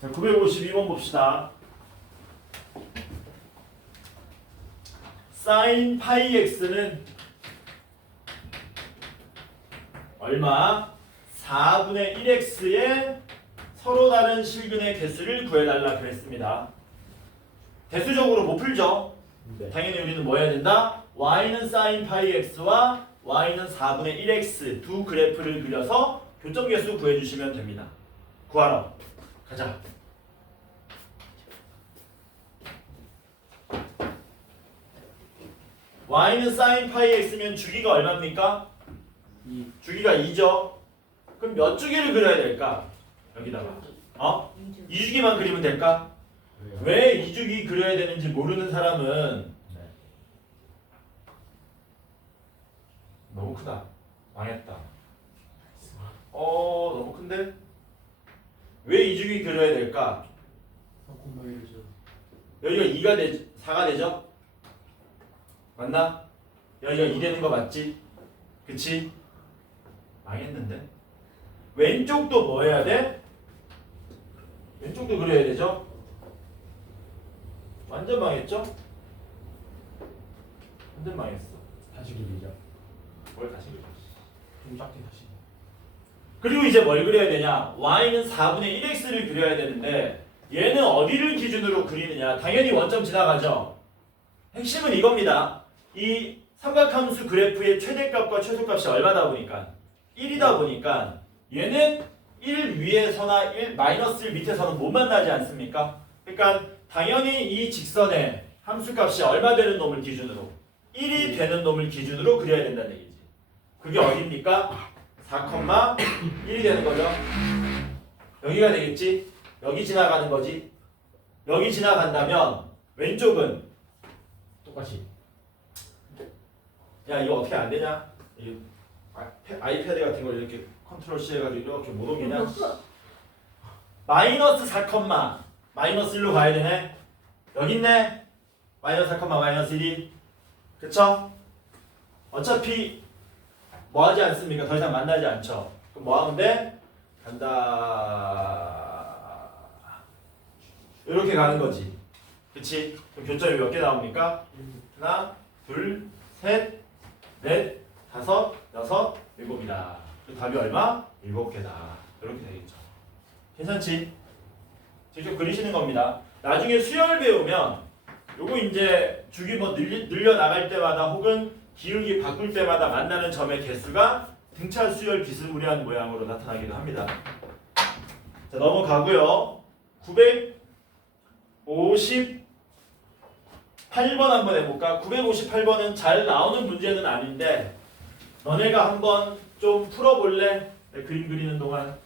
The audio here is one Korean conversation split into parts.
자, 952번 봅시다. sin 파이 x는 얼마? 4분의 1x의 서로 다른 실근의 개수를 구해달라 그랬습니다. 대수적으로 못 풀죠? 네. 당연히 우리는 뭐 해야 된다? y는 sin 파이 x와 y는 4분의 1x 두 그래프를 그려서 교점 개수 구해주시면 됩니다. 구하러 가자. y는 sin 파이 x면 주기가 얼마입니까? 주기가 2죠. 그럼 몇 주기를 그려야 될까? 여기다가 2주기만 그리면 될까? 왜 2주기 그려야 되는지 모르는 사람은 네. 너무 크다. 망했다. 너무 큰데? 왜 2주기 그려야 될까? 여기가 4가 되죠? 맞나? 여기가 2 되는 거 맞지? 그치? 망했는데? 왼쪽도 뭐 해야 돼? 왼쪽도 그려야 되죠? 완전 망했죠? 완전 망했어. 다시 길이죠. 뭘 다시 그려? 좀 작게 다시. 그리고 이제 뭘 그려야 되냐? y는 4분의 1x를 그려야 되는데 얘는 어디를 기준으로 그리느냐? 당연히 원점 지나가죠. 핵심은 이겁니다. 이 삼각함수 그래프의 최대값과 최소값이 얼마다 보니까 1이다 보니까 얘는 1 위에서나 1 마이너스 1 밑에서는 못 만나지 않습니까? 그러니까 당연히 이 직선의 함수값이 얼마 되는 놈을 기준으로 1이 되는 놈을 기준으로 그려야 된다는 얘기지. 그게 어디입니까? 4,1이 되는 거죠. 여기가 되겠지? 여기 지나가는 거지. 여기 지나간다면 왼쪽은 똑같이. 야 이거 어떻게 안 되냐? 이 아이패드 같은 걸 이렇게 컨트롤 C 해가지고 이렇게 못 옮기냐? 마이너스 4, 마이너스 1로 가야 되네. 여기 있네. 마이너스 4, 마이너스 1이. 그쵸? 어차피 뭐 하지 않습니까? 더 이상 만나지 않죠. 그럼 뭐 하면 돼? 간다. 이렇게 가는 거지. 그치? 그럼 교점이 몇 개 나옵니까? 하나, 둘, 셋, 넷, 다섯, 여섯, 일곱이다. 그 답이 얼마? 7개다. 이렇게 되겠죠. 괜찮지? 직접 그리시는 겁니다. 나중에 수열 배우면 요거 이제 주기 뭐 늘려 나갈 때마다 혹은 기울기 바꿀 때마다 만나는 점의 개수가 등차 수열 비스무리한 모양으로 나타나기도 합니다. 자, 넘어가고요. 958번 한번 해볼까? 958번은 잘 나오는 문제는 아닌데 너네가 한번 좀 풀어볼래? 네, 그림 그리는 동안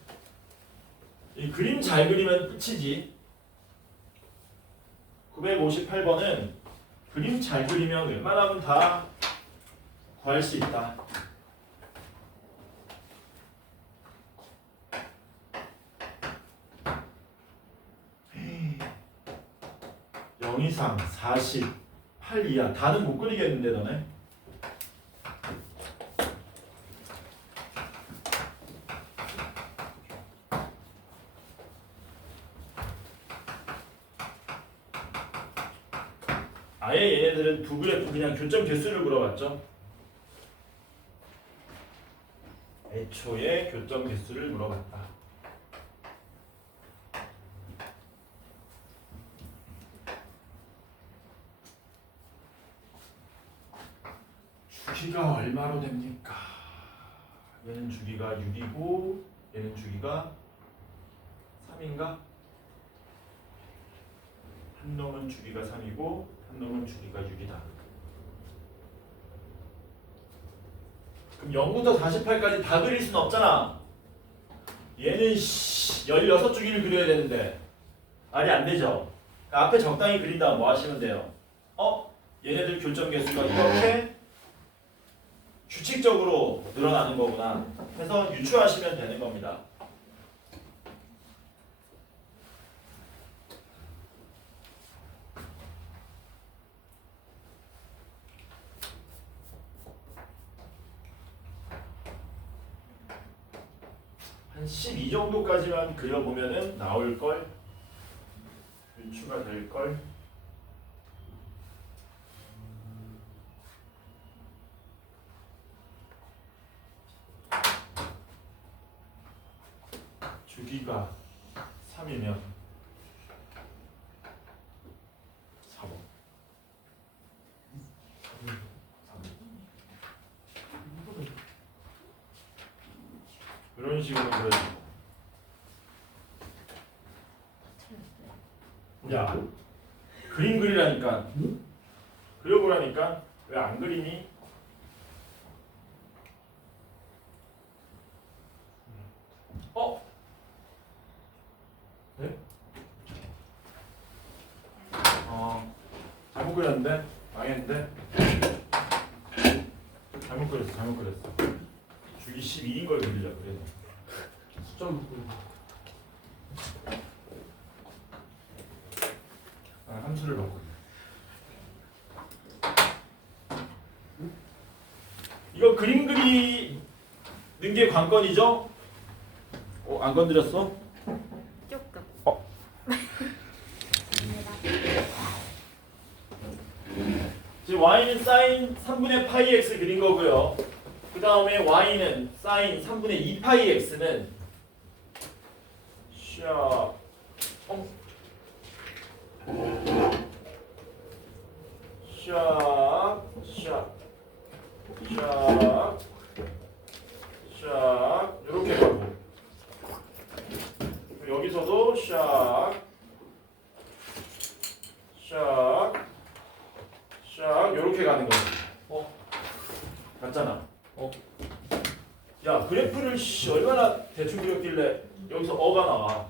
이 그림 잘 그리면 끝이지. 958번은 그림 잘 그리면 웬만하면 다 구할 수 있다. (0) 이상 40 8 이하 다는 못 그리겠는데 너네? 아예 얘네들은 두 그래프 그냥 교점 개수를 물어봤죠. 애초에 교점 개수를 물어봤다. 주기가 얼마로 됩니까? 얘는 주기가 6이고 얘는 주기가 3인가? 한 놈은 주기가 3이고 한 놈은 주기가 6이다. 그럼 0부터 48까지 다 그릴 수는 없잖아. 얘는 16주기를 그려야 되는데 말이 안 되죠. 그러니까 앞에 적당히 그린 다음 뭐 하시면 돼요? 얘네들 교점 개수가 이렇게 규칙적으로 늘어나는 거구나 해서 유추하시면 되는 겁니다. 한 12 정도까지만 그려보면은 나올걸. 유추가 될걸. 주기가 3이면 4번. 이런 식으로 그려야지. 야, 그림 그리라니까. 그려보라니까. 왜 안 그리니? 어? 네? 잘못 그렸는데? 망했는데? 잘못 그렸어. 주기 12인 걸 그리려고 그래. 수점 함수를 바꿔. 이거 그림 그리는 게 관건이죠? 안 건드렸어? 조금. 지금 y는 사인 3분의 파이 x 그린 거고요. 그 다음에 y는 사인 3분의 2 파이 x는 샤 이렇게 가고 여기서도 이렇게 가는 거지. 맞잖아. 야 그래프를 얼마나 대충 그렸길래 여기서 어가 나와.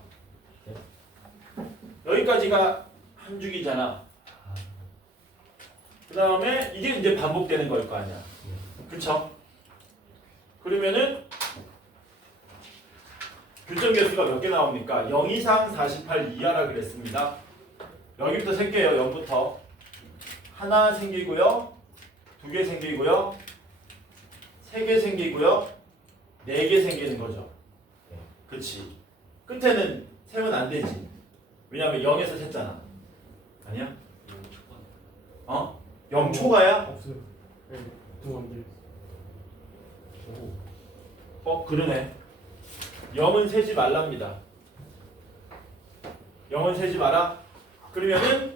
여기까지가 한 줄기잖아. 그 다음에 이게 이제 반복되는 걸 거 아니야. 그쵸? 그러면은 교점 개수가 몇 개 나옵니까? 0 이상 48 이하라 그랬습니다. 여기부터 생겨요. 0부터 하나 생기고요, 2개 생기고요, 3개 생기고요, 4개 생기는 거죠. 그치? 끝에는 세면 안 되지. 왜냐면 0에서 셌잖아. 아니야? 0초가야? 없어요. 네, 두 원들. 그러네. 0은 세지 말랍니다. 0은 세지 마라. 그러면은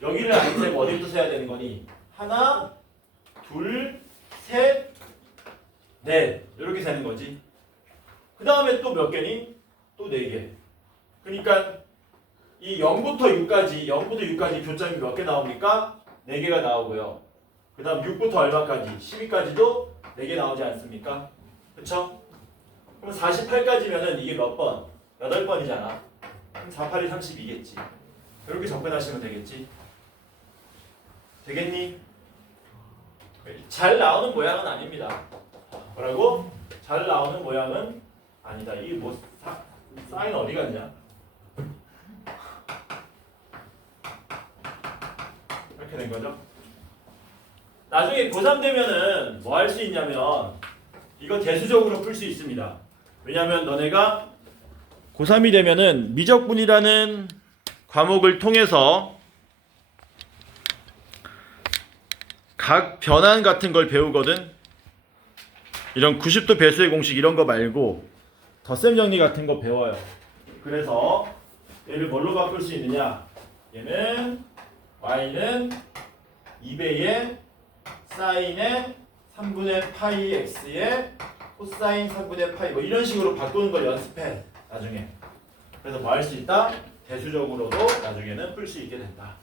여기를 안 세고 어디부터 세야 되는 거니? 하나, 둘, 셋, 넷 이렇게 세는 거지. 그 다음에 또 몇 개니? 또 4개. 그러니까 이 0부터 6까지 교점이 몇 개 나옵니까? 4개가 나오고요. 그 다음 6부터 얼마까지? 12까지도 4개 나오지 않습니까? 그쵸? 그럼 48까지면은 이게 몇 번? 8번이잖아. 그럼 4, 8이 32겠지. 이렇게 접근하시면 되겠지. 되겠니? 잘 나오는 모양은 아닙니다. 뭐라고? 잘 나오는 모양은 아니다. 이게 뭐 사인 어디 갔냐? 이렇게 된 거죠. 나중에 고3 되면은 뭐 할 수 있냐면 이거 대수적으로 풀 수 있습니다. 왜냐면 너네가 고3이 되면은 미적분이라는 과목을 통해서 각 변환 같은 걸 배우거든. 이런 90도 배수의 공식 이런 거 말고 덧셈 정리 같은 거 배워요. 그래서 얘를 뭘로 바꿀 수 있느냐? 얘는 y는 2배의 사인의 3분의 파이 x의 코사인 3분의 파이 뭐 이런 식으로 바꾸는 걸 연습해 나중에. 그래서 뭐 할 수 있다? 대수적으로도 나중에는 풀 수 있게 된다.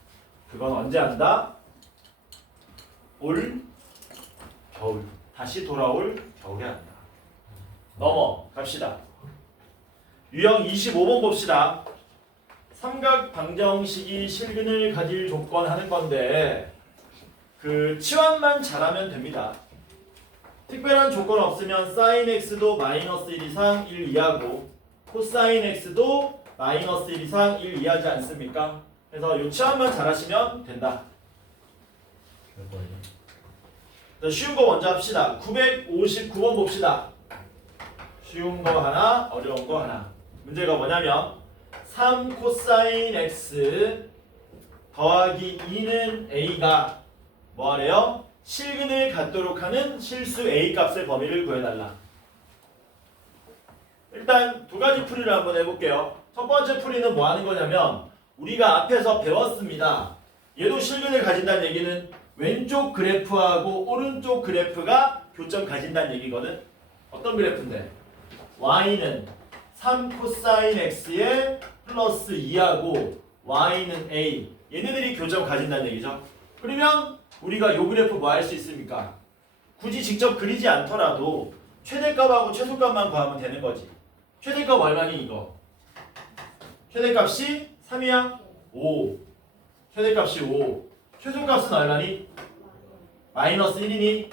그건 언제 한다? 올 겨울 다시 돌아올 겨울에 한다. 넘어갑시다. 유형 25번 봅시다. 삼각 방정식이 실근을 가질 조건 하는 건데 그 치환만 잘하면 됩니다. 특별한 조건 없으면 sin x도 마이너스 1 이상 1 이하고 코사인 x도 마이너스 1 이상 1 이하지 않습니까? 그래서 이 치환만 잘하시면 된다. 쉬운 거 먼저 합시다. 959번 봅시다. 쉬운 거 하나, 어려운 거 하나. 문제가 뭐냐면 3 코사인 x 더하기 2는 a가 뭐하래요? 실근을 갖도록 하는 실수 a 값의 범위를 구해달라. 일단 두 가지 풀이를 한번 해볼게요. 첫 번째 풀이는 뭐 하는 거냐면 우리가 앞에서 배웠습니다. 얘도 실근을 가진다는 얘기는 왼쪽 그래프하고 오른쪽 그래프가 교점 가진다는 얘기거든. 어떤 그래프인데? y는 3 코사인 x에 플러스 2하고 y는 a. 얘네들이 교점 가진다는 얘기죠. 그러면 우리가 이 그래프 뭐 할 수 있습니까? 굳이 직접 그리지 않더라도 최대값하고 최소값만 구하면 되는 거지. 최대값 얼마니 이거? 최대값이 3이야? 5. 최대값이 5. 최소값은 얼마니? 마이너스 1이니?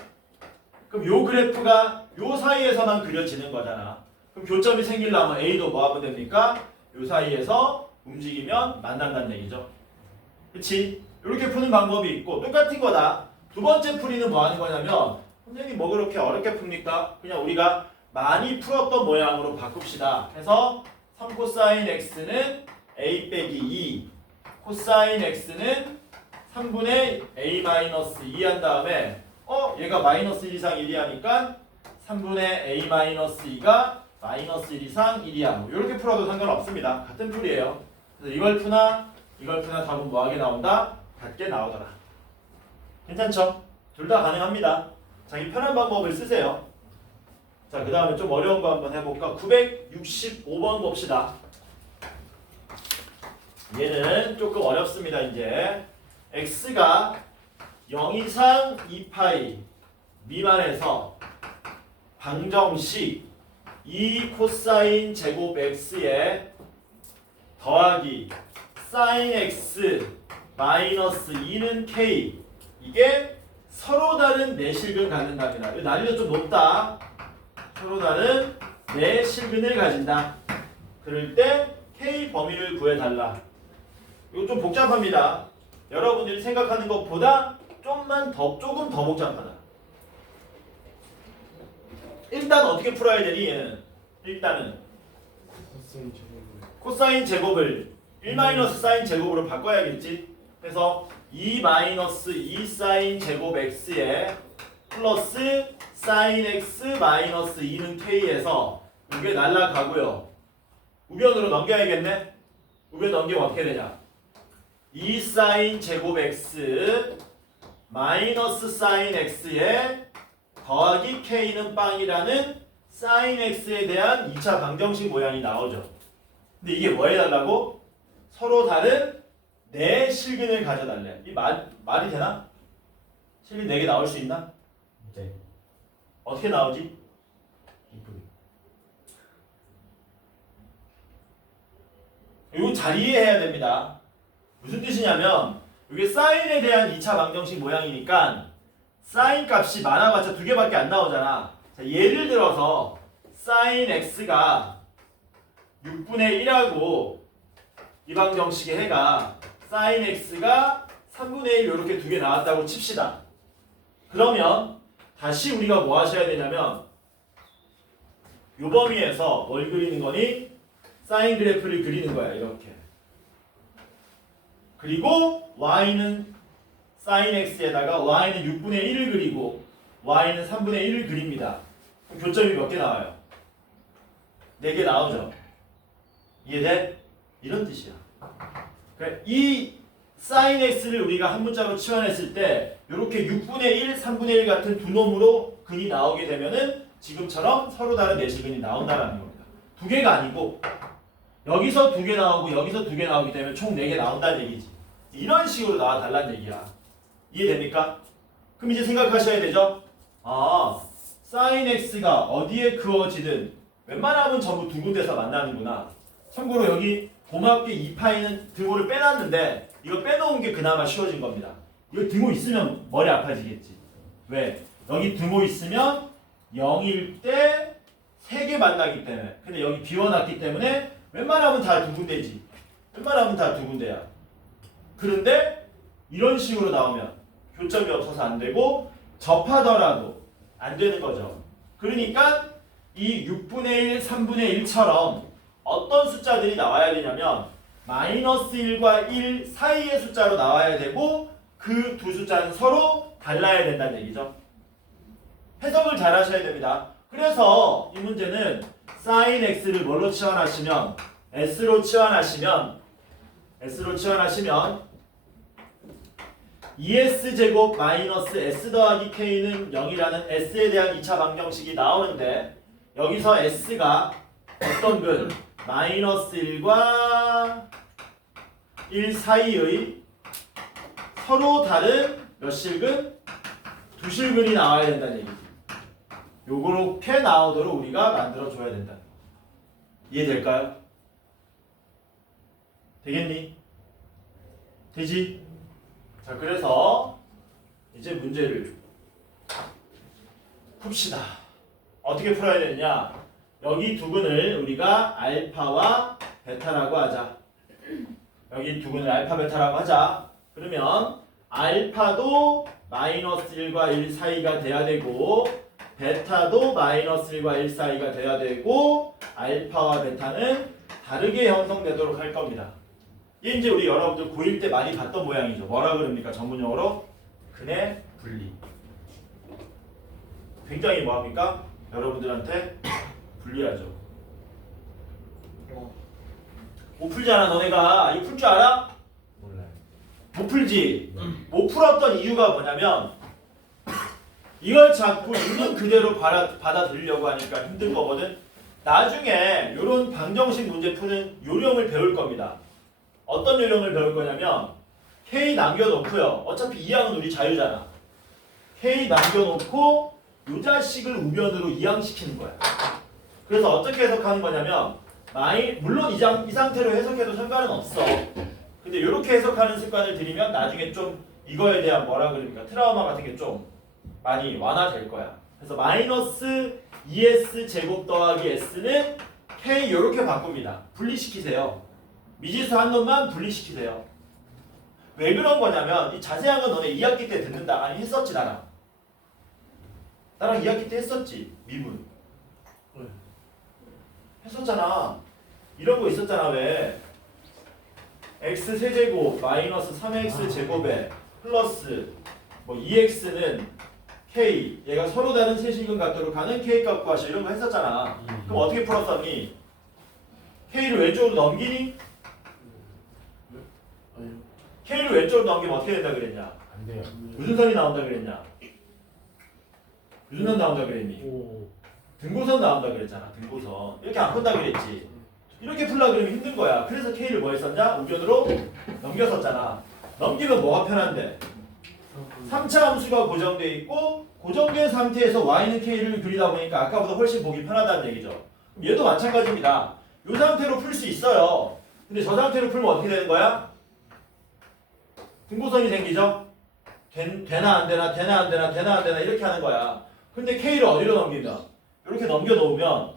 그럼 요 그래프가 요 사이에서만 그려지는 거잖아. 그럼 교점이 생기려면 A도 뭐 하면 됩니까? 요 사이에서 움직이면 만난다는 얘기죠. 그치? 이렇게 푸는 방법이 있고 똑같은 거다. 두 번째 풀이는 뭐 하는 거냐면 선생님 뭐 그렇게 어렵게 풉니까? 그냥 우리가 많이 풀었던 모양으로 바꿉시다. 해서 3 코사인 x는 a 빼기 2 코사인 x는 3분의 a 마이너스 2 한 다음에 얘가 마이너스 1 이상 1이 하니까 3분의 a 마이너스 2가 마이너스 1 이상 1이야. 뭐 이렇게 풀어도 상관없습니다. 같은 풀이에요. 그래서 이걸 푸나 답은 뭐하게 나온다? 같게 나오더라. 괜찮죠? 둘 다 가능합니다. 자기 편한 방법을 쓰세요. 자, 그 다음에 좀 어려운 거 한번 해볼까? 965번 봅시다. 얘는 조금 어렵습니다. 이제 x가 0 이상 2파이 미만에서 방정식 2 코사인 제곱 x에 더하기 사인 x 마이너스 2는 k. 이게 서로 다른 내실근 갖는답니다. 난이도 좀 높다. 서로 다른 내실근을 가진다. 그럴 때 k 범위를 구해달라. 이거 좀 복잡합니다. 여러분들이 생각하는 것보다 조금 더 복잡하다. 일단 어떻게 풀어야 되니? 얘는 일단은 코사인 제곱을 1 마이너스 사인 제곱으로 바꿔야겠지. 그래서 2 마이너스 2 사인 제곱 x에 플러스 사인 x 마이너스 2는 k에서 이게 날라가고요. 우변으로 넘겨야겠네. 우변 넘기면 어떻게 되냐? 2 사인 제곱 x 마이너스 사인 x에 더하기 k는 빵이라는 사인 x에 대한 2차 방정식 모양이 나오죠. 근데 이게 뭐 해달라고? 서로 다른 네 실근을 가져달래. 이 말이 되나? 실근 4개 나올 수 있나? 네. 어떻게 나오지? 이거 잘 이해해야 됩니다. 무슨 뜻이냐면 이게 사인에 대한 2차 방정식 모양이니까 사인 값이 많아봤자 2개밖에 안 나오잖아. 자, 예를 들어서 사인 x가 6분의 1하고 이 방정식의 해가 사인 x가 3분의 1 이렇게 2개 나왔다고 칩시다. 그러면 다시 우리가 뭐 하셔야 되냐면 요 범위에서 뭘 그리는 거니? 사인 그래프를 그리는 거야. 이렇게. 그리고 y는 사인 x에다가 y는 6분의 1을 그리고 y는 3분의 1을 그립니다. 그럼 교점이 몇 개 나와요? 4개 나오죠. 이해돼? 이런 뜻이야. 그러니까 이 사인 x를 우리가 한 문자로 치환했을 때 이렇게 6분의 1, 3분의 1 같은 두 놈으로 근이 나오게 되면은 지금처럼 서로 다른 내실근이 나온다는 겁니다. 2개가 아니고 여기서 2개 나오고 여기서 2개 나오기 때문에 총 4개 나온다는 얘기지. 이런 식으로 나와달라는 얘기야. 이해됩니까? 그럼 이제 생각하셔야 되죠? 사인 x가 어디에 그어지든 웬만하면 전부 두 군데서 만나는구나. 참고로 여기 고맙게 2파이는 등호를 빼놨는데 이거 빼놓은 게 그나마 쉬워진 겁니다. 이거 등호 있으면 머리 아파지겠지. 왜? 여기 등호 있으면 0일 때 3개 만나기 때문에. 근데 여기 비워놨기 때문에 웬만하면 다 두 군데지. 웬만하면 다 두 군데야. 그런데 이런 식으로 나오면 교점이 없어서 안 되고 접하더라도 안 되는 거죠. 그러니까 이 6분의 1, 3분의 1처럼 어떤 숫자들이 나와야 되냐면 마이너스 1과 1 사이의 숫자로 나와야 되고 그 두 숫자는 서로 달라야 된다는 얘기죠. 해석을 잘 하셔야 됩니다. 그래서 이 문제는 sin x를 뭘로 치환하시면 s로 치환하시면 2s제곱 마이너스 s 더하기 k는 0이라는 s에 대한 2차 방정식이 나오는데 여기서 s가 어떤 근? 마이너스 1과 1 사이의 서로 다른 몇 실근? 두 실근이 나와야 된다는 얘기지. 요렇게 나오도록 우리가 만들어줘야 된다. 이해될까요? 되겠니? 되지? 자, 그래서 이제 문제를 풉시다. 어떻게 풀어야 되느냐? 여기 두 근을 우리가 알파와 베타라고 하자. 여기 두 근을 알파, 베타라고 하자. 그러면 알파도 마이너스 1과 1 사이가 돼야 되고 베타도 마이너스 1과 1 사이가 돼야 되고 알파와 베타는 다르게 형성되도록 할 겁니다. 이게 이제 우리 여러분들 고1 때 많이 봤던 모양이죠. 뭐라 그럽니까? 전문용어로 근의 분리. 굉장히 뭐합니까? 여러분들한테 불리하죠. 못 풀잖아 너네가. 이거 풀 줄 알아? 몰라요. 못 풀지? 못 풀었던 이유가 뭐냐면 이걸 자꾸 있는 그대로 받아들이려고 하니까 힘든 거거든. 나중에 이런 방정식 문제 푸는 요령을 배울 겁니다. 어떤 요령을 배울 거냐면 K 남겨놓고요. 어차피 2항은 우리 자유잖아. K 남겨놓고 요 자식을 우변으로 이항시키는 거야. 그래서 어떻게 해석하는 거냐면 물론 이 상태로 해석해도 상관은 없어. 근데 이렇게 해석하는 습관을 들이면 나중에 좀 이거에 대한 뭐라 그러니까 트라우마 같은 게 좀 많이 완화될 거야. 그래서 마이너스 2s 제곱 더하기 s는 k 이렇게 바꿉니다. 분리시키세요. 미지수 한 놈만 분리시키세요. 왜 그런 거냐면 이 자세한 건 너네 2학기 때 듣는다. 아니 했었지 나랑 2학기 때 했었지. 미분 네. 했었잖아. 이런 거 있었잖아. 왜 x 세제곱 마이너스 3x 제곱에 플러스 뭐 2x는 k 얘가 서로 다른 세실근 갖도록 하는 k 값 구하시오. 이런 거 했었잖아. 그럼 어떻게 풀었었니? k를 왼쪽으로 넘기니? 아니요. k를 왼쪽으로 넘기면 어떻게 된다 그랬냐? 안 돼요. 무슨 선이 나온다 그랬냐? 무슨 선 나온다 그랬니? 오. 등고선 나온다 그랬잖아. 등고선. 이렇게 안 푼다 그랬지. 이렇게 풀려고 그러면 힘든 거야. 그래서 k를 뭐 했었냐? 우변으로 넘겼었잖아. 넘기면 뭐가 편한데? 3차 함수가 고정되어 있고 고정된 상태에서 y는 k를 그리다 보니까 아까보다 훨씬 보기 편하다는 얘기죠. 그럼 얘도 마찬가지입니다. 이 상태로 풀 수 있어요. 근데 저 상태로 풀면 어떻게 되는 거야? 등고선이 생기죠? 되나 안 되나 되나 안 되나 되나 안 되나 이렇게 하는 거야. 근데 k를 어디로 넘기면? 이렇게 넘겨놓으면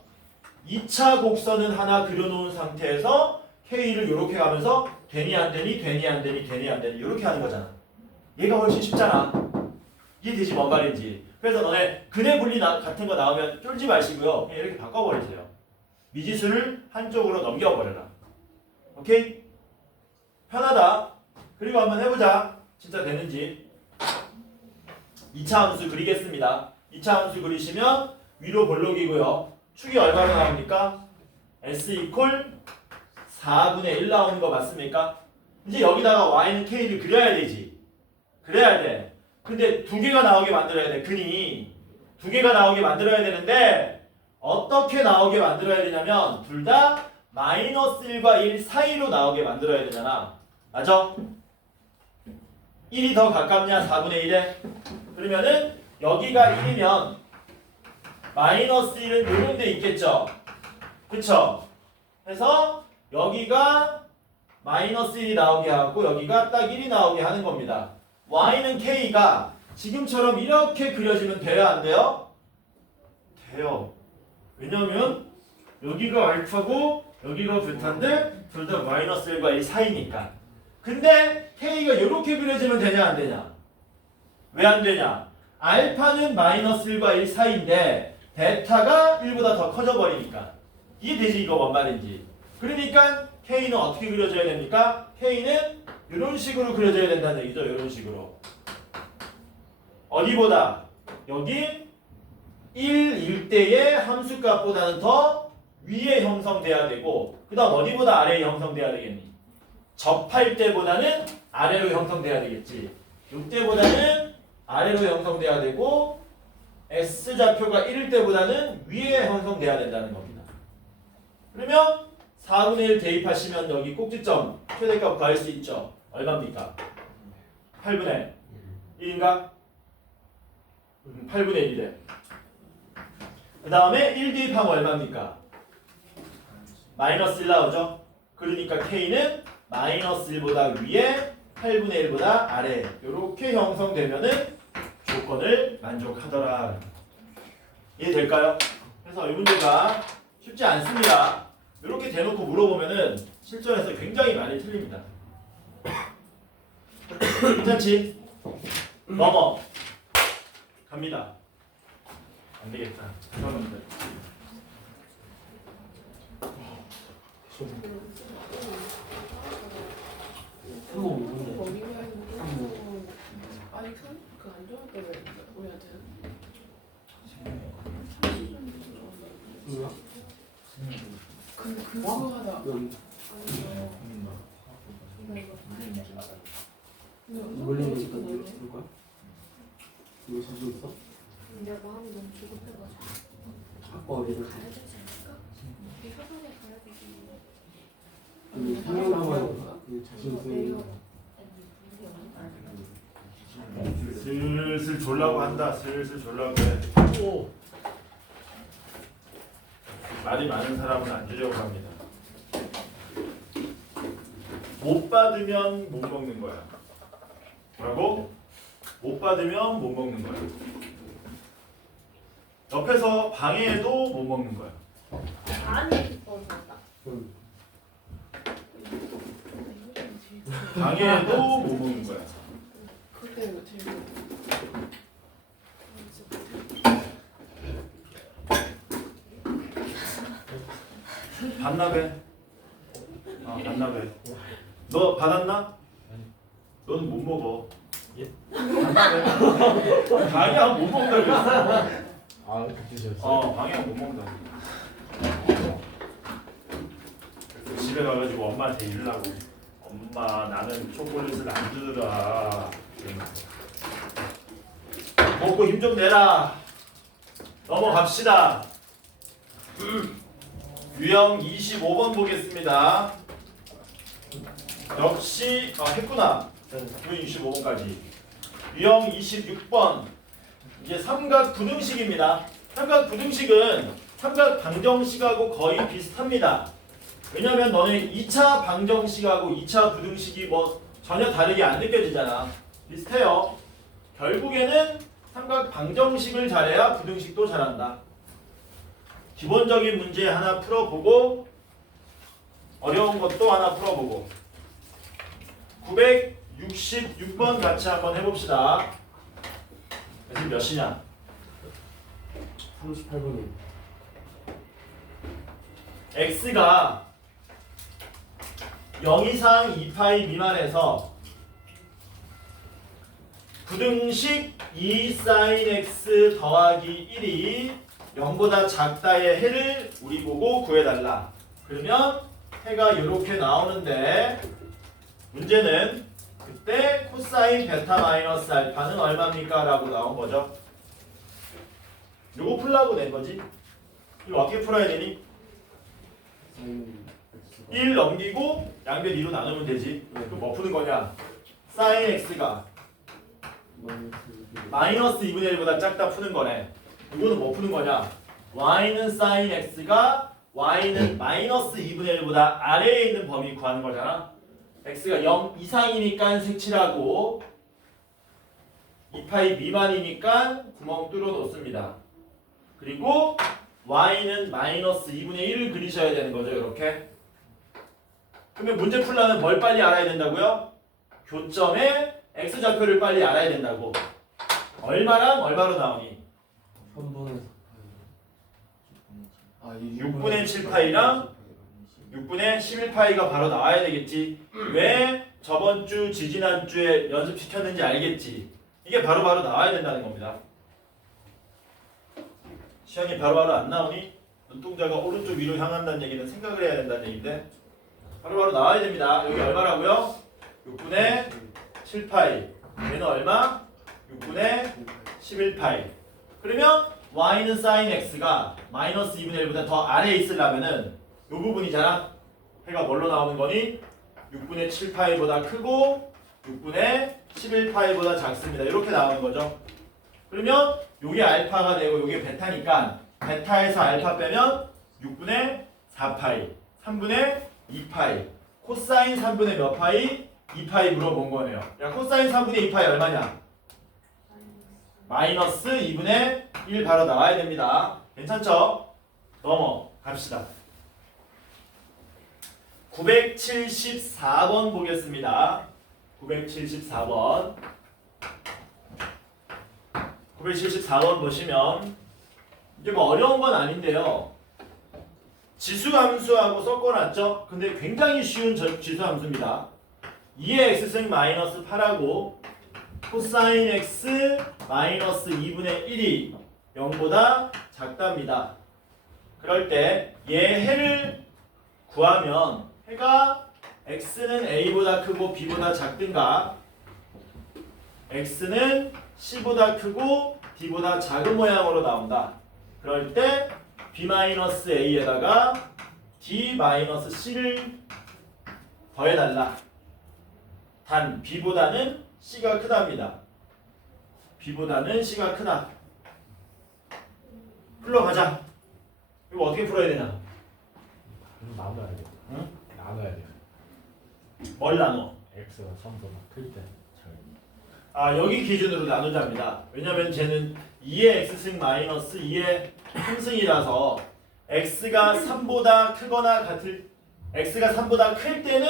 2차 곡선은 하나 그려놓은 상태에서 k를 이렇게 가면서 되니 안 되니 되니 안 되니 되니 안 되니 이렇게 하는 거잖아. 얘가 훨씬 쉽잖아. 이해되지 뭔 말인지. 그래서 너네 근의 분리 같은 거 나오면 쫄지 마시고요. 그냥 이렇게 바꿔버리세요. 미지수를 한쪽으로 넘겨버려라. 오케이? 편하다. 그리고 한번 해보자. 진짜 되는지. 2차 함수 그리겠습니다. 2차 함수 그리시면 위로 볼록이고요. 축이 얼마로 나옵니까? S 이퀄 4분의 1 나오는 거 맞습니까? 이제 여기다가 y는 k를 그려야 되지. 그래야 돼. 근데 두 개가 나오게 만들어야 돼. 근이 두 개가 나오게 만들어야 되는데 어떻게 나오게 만들어야 되냐면 둘 다 마이너스 1과 1 사이로 나오게 만들어야 되잖아. 맞아? 1이 더 가깝냐 4분의 1에? 그러면은 여기가 1이면 마이너스 1은 요런 데 있겠죠? 그쵸? 그래서 여기가 마이너스 1이 나오게 하고 여기가 딱 1이 나오게 하는 겁니다. y는 k가 지금처럼 이렇게 그려지면 돼요? 안 돼요? 돼요. 왜냐면 여기가 알파고 여기가 베타인데 둘 다 마이너스 1과 1 사이니까. 근데 k가 이렇게 그려지면 되냐 안 되냐? 왜 안 되냐? 알파는 마이너스 1과 1 사이인데 베타가 1보다 더 커져 버리니까. 이해되지 이거 뭔 말인지. 그러니까 K는 어떻게 그려져야 됩니까? K는 이런 식으로 그려져야 된다는 얘기죠. 이런 식으로. 어디보다? 여기 1일 때의 함수값보다는 더 위에 형성돼야 되고 그 다음 어디보다 아래에 형성돼야 되겠니? 접할 때보다는 아래로 형성돼야 되겠지. 이때보다는 아래로 형성돼야 되고 S좌표가 1일 때보다는 위에 형성돼야 된다는 겁니다. 그러면 4분의 1 대입하시면 여기 꼭지점 최대값 구할 수 있죠. 얼마입니까? 8분의 1인가? 8분의 1이래. 그 다음에 1 대입하면 얼마입니까? 마이너스 1 나오죠? 그러니까 K는 마이너스 1보다 위에 8분의 1보다 아래 이렇게 형성되면은 조건을 만족하더라. 이해될까요? 그래서 이 문제가 쉽지 않습니다. 이렇게 대놓고 물어보면은 실전에서 굉장히 많이 틀립니다. 괜찮지? 넘어 갑니다. 안 되겠다. 그러면 아니 그안 좋을 때 왜 우리한테 뭐야? 그거 하다 여기 이거 원래는 이거 볼 거야? 이거 자주 있어? 내가 마음이 너무 조급해가지고 아까 어디를 가야 되지 않을까? 이 학원에 가야 되지. 그 설명하면 그 자신 있으면 슬슬 졸라고 한다. 슬슬 졸라고 해. 오. 말이 많은 사람은 안 주려고 합니다. 못 받으면 못 먹는 거야. 뭐라고? 못 받으면 못 먹는 거야. 옆에서 방해해도 못 먹는 거야. 아니, 맞다. 방해해도 못 먹는 거야. 그때 제일 반납해. 반납해. 너 받았나? 넌 못 먹어. 예? 반납해. 방해하면 못 먹는다 그랬어. 아 그때 저였어? 방해하면 못 먹는다. 그래서 집에 가가지고 엄마한테 이르라고. 엄마 나는 초콜릿을 안 주더라. 먹고 힘 좀 내라. 넘어갑시다. 유형 25번 보겠습니다. 역시 했구나. 유형 25번까지. 유형 26번. 이제 삼각 부등식입니다. 삼각 부등식은 삼각 방정식하고 거의 비슷합니다. 왜냐면 너네 2차 방정식하고 2차 부등식이 뭐 전혀 다르게 안 느껴지잖아. 비슷해요. 결국에는 삼각 방정식을 잘해야 부등식도 잘한다. 기본적인 문제 하나 풀어보고 어려운 것도 하나 풀어보고 966번 같이 한번 해봅시다. 지금 몇 시냐? 38분이 x가 0 이상 2파이 미만에서 부등식 2 sin x 더하기 1이 0보다 작다의 해를 우리 보고 구해달라. 그러면 해가 이렇게 나오는데 문제는 그때 코사인 베타 마이너스 알파는 얼마입니까? 라고 나온 거죠. 요거 풀라고 낸 거지. 이거 어떻게 풀어야 되니? 1 넘기고 양변 2로 나누면 되지. 그럼 뭐 푸는 거냐? sin x가 마이너스 2분의 1보다 작다 푸는 거네. 이거는 뭐 푸는 거냐? y는 sin x가 y는 마이너스 2분의 1보다 아래에 있는 범위 구하는 거잖아. x가 0 이상이니까 색칠하고 2파이 미만이니까 구멍 뚫어 놓습니다. 그리고 y는 마이너스 2분의 1을 그리셔야 되는 거죠. 이렇게. 그러면 문제 풀려면 뭘 빨리 알아야 된다고요? 교점의 x좌표를 빨리 알아야 된다고. 얼마랑 얼마로 나오니? 3분의 6분의 7파이랑 6분의 11파이가 바로 나와야 되겠지. 왜 저번 주, 지지난 주에 연습시켰는지 알겠지. 이게 바로바로 나와야 된다는 겁니다. 시험이 바로바로 안 나오니 눈동자가 오른쪽 위로 향한다는 얘기는 생각을 해야 된다는 얘기인데 바로바로 나와야 됩니다. 여기 얼마라고요? 6분의 7파이. 얘는 얼마? 6분의 11파이. 그러면 y는 sin x가 마이너스 2분의 1보다 더 아래에 있으려면은 이 부분이잖아. 해가 뭘로 나오는 거니? 6분의 7파이보다 크고 6분의 11파이보다 작습니다. 이렇게 나오는 거죠. 그러면 요게 알파가 되고 요게 베타니까 베타에서 알파 빼면 6분의 4파이, 3분의 2파이, 코사인 3분의 몇 파이? 2파이 물어본 거네요. 야, 코사인 3분의 2파이 얼마냐? 마이너스 2분의 1 바로 나와야 됩니다. 괜찮죠? 넘어갑시다. 974번 보겠습니다. 974번. 974번 보시면 이게 뭐 어려운 건 아닌데요. 지수함수하고 섞어놨죠? 근데 굉장히 쉬운 지수함수입니다. 2의 x승 마이너스 8하고 코사인 x 마이너스 2분의 1이 0보다 작답니다. 그럴 때 얘 해를 구하면 해가 x는 a보다 크고 b보다 작든가 x는 c보다 크고 d보다 작은 모양으로 나온다. 그럴 때 b-a에다가 d-c를 더해달라. 단 b보다는 c가 크답니다. b보다는 c가 크다. 풀러가자. 이거 어떻게 풀어야 되냐? 나눠야 돼. 응? 나눠야 돼. 뭘 나눠? x가 3보다 클 때. 아, 여기 기준으로 나누자입니다. 왜냐면 쟤는 2의 x승 마이너스 2의 3승이라서 x가 3보다 크거나 같을 x가 3보다 클 때는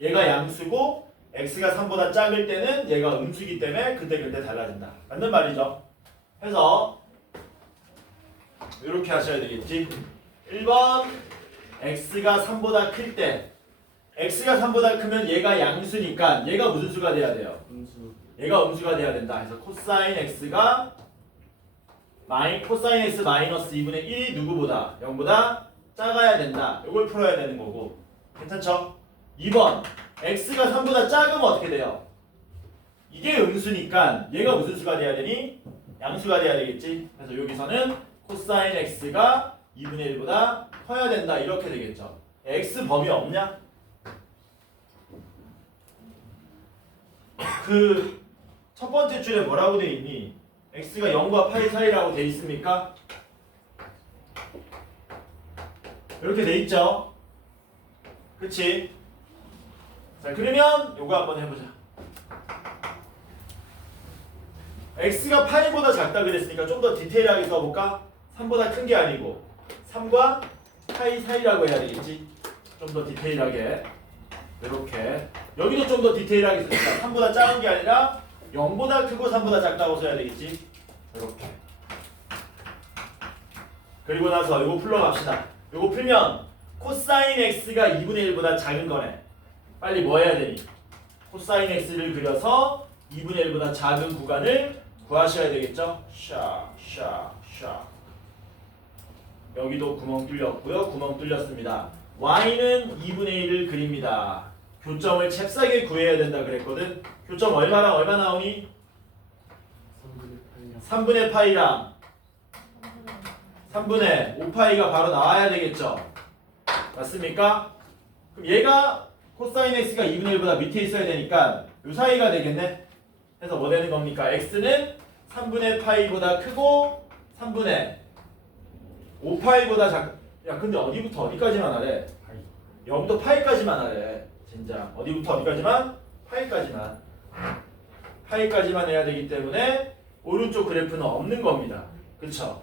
얘가 양수고 x가 3보다 작을 때는 얘가 음수기 때문에 그때 달라진다. 맞는 말이죠. 해서 이렇게 하셔야 되겠지. 1번 x가 3보다 클 때 x가 3보다 크면 얘가 양수니까 얘가 무슨 수가 돼야 돼요? 음수. 얘가 음수가 돼야 된다. 그래서 코사인 x가 코사인 x 마이너스 2분의 1이 누구보다 0보다 작아야 된다. 이걸 풀어야 되는 거고. 괜찮죠? 2번 x가 3보다 작으면 어떻게 돼요? 이게 음수니까 얘가 무슨 수가 돼야 되니? 양수가 돼야 되겠지. 그래서 여기서는 코사인 x가 2분의 1보다 커야 된다. 이렇게 되겠죠. x 범위 없냐? 그 첫 번째 줄에 뭐라고 돼 있니? x가 0과 파이 사이라고 돼 있습니까? 이렇게 돼 있죠? 그치? 자, 그러면 요거 한번 해보자. x가 파이보다 작다 그랬으니까 좀 더 디테일하게 써볼까? 3보다 큰 게 아니고 3과 파이 사이라고 해야 되겠지? 좀 더 디테일하게 이렇게 여기도 좀 더 디테일하게 쓰니까 3보다 작은 게 아니라 0보다 크고 3보다 작다고 써야 되겠지? 이렇게. 그리고 나서 이거 풀러갑시다. 이거 풀면 코사인 x가 2분의 1보다 작은 거네. 빨리 뭐 해야 되니? 코사인 x를 그려서 2분의 1보다 작은 구간을 구하셔야 되겠죠? 샤. 여기도 구멍 뚫렸고요. 구멍 뚫렸습니다. y는 2분의 1을 그립니다. 교점을 잽싸게 구해야 된다 그랬거든. 교점 얼마랑 얼마 나오니? 3분의 파이랑 3분의 5파이가 바로 나와야 되겠죠. 맞습니까? 그럼 얘가 코사인 x가 2분의 1보다 밑에 있어야 되니까 요 사이가 되겠네. 그래서 뭐 되는 겁니까? x는 3분의 파이보다 크고 3분의 5파이보다 야, 근데 어디부터 어디까지만 하래? 0부터 파이까지만 하래. 진짜 어디부터 어디까지만? 파이까지만 해야 되기 때문에 오른쪽 그래프는 없는 겁니다. 그쵸?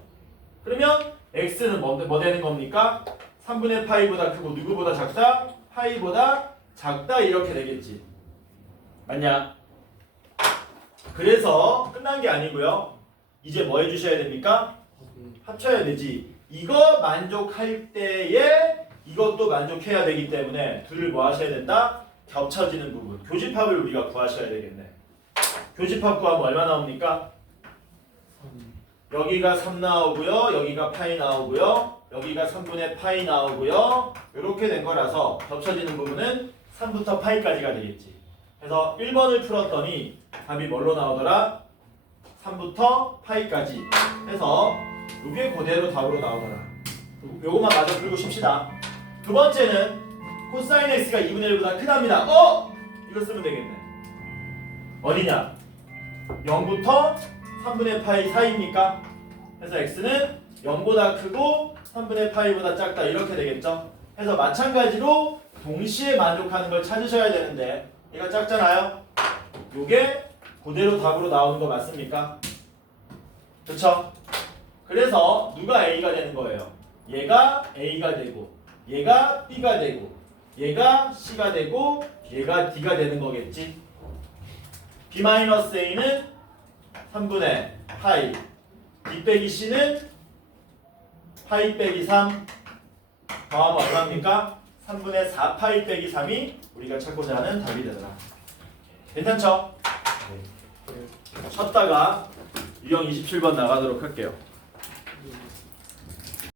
그러면 x는 뭐 되는 겁니까? 3분의 파이보다 크고 누구보다 작다? 파이보다 작다 이렇게 되겠지. 맞냐? 그래서 끝난 게 아니고요. 이제 뭐 해주셔야 됩니까? 합쳐야 되지. 이거 만족할 때에 이것도 만족해야 되기 때문에 둘을 뭐 하셔야 된다? 겹쳐지는 부분. 교집합을 우리가 구하셔야 되겠네. 교집합 구하면 얼마 나옵니까? 여기가 3 나오고요. 여기가 파이 나오고요. 여기가 3분의 파이 나오고요. 이렇게 된 거라서 겹쳐지는 부분은 3부터 파이까지가 되겠지. 그래서 1번을 풀었더니 답이 뭘로 나오더라? 3부터 파이까지 해서 이게 그대로 답으로 나오더라. 요것만 마저 풀고 쉽시다. 두 번째는 코사인 x가 2분의 1보다 크답니다. 이거 쓰면 되겠네. 어디냐? 0부터 3분의 파이 사이입니까? 그래서 x는 0보다 크고 3분의 파이보다 작다 이렇게 되겠죠? 그래서 마찬가지로 동시에 만족하는 걸 찾으셔야 되는데 얘가 작잖아요? 요게 그대로 답으로 나오는 거 맞습니까? 그쵸? 그래서 누가 a가 되는 거예요? 얘가 a가 되고 얘가 b가 되고 얘가 c가 되고 얘가 d가 되는 거겠지? b-a는 3분의 파이 b 빼기 c는 파이 빼기 3 더하면 얼마입니까? 3분의 4 파이 빼기 3이 우리가 찾고자 하는 답이 되더라. 괜찮죠? 쉬었다가 유형 27번 나가도록 할게요.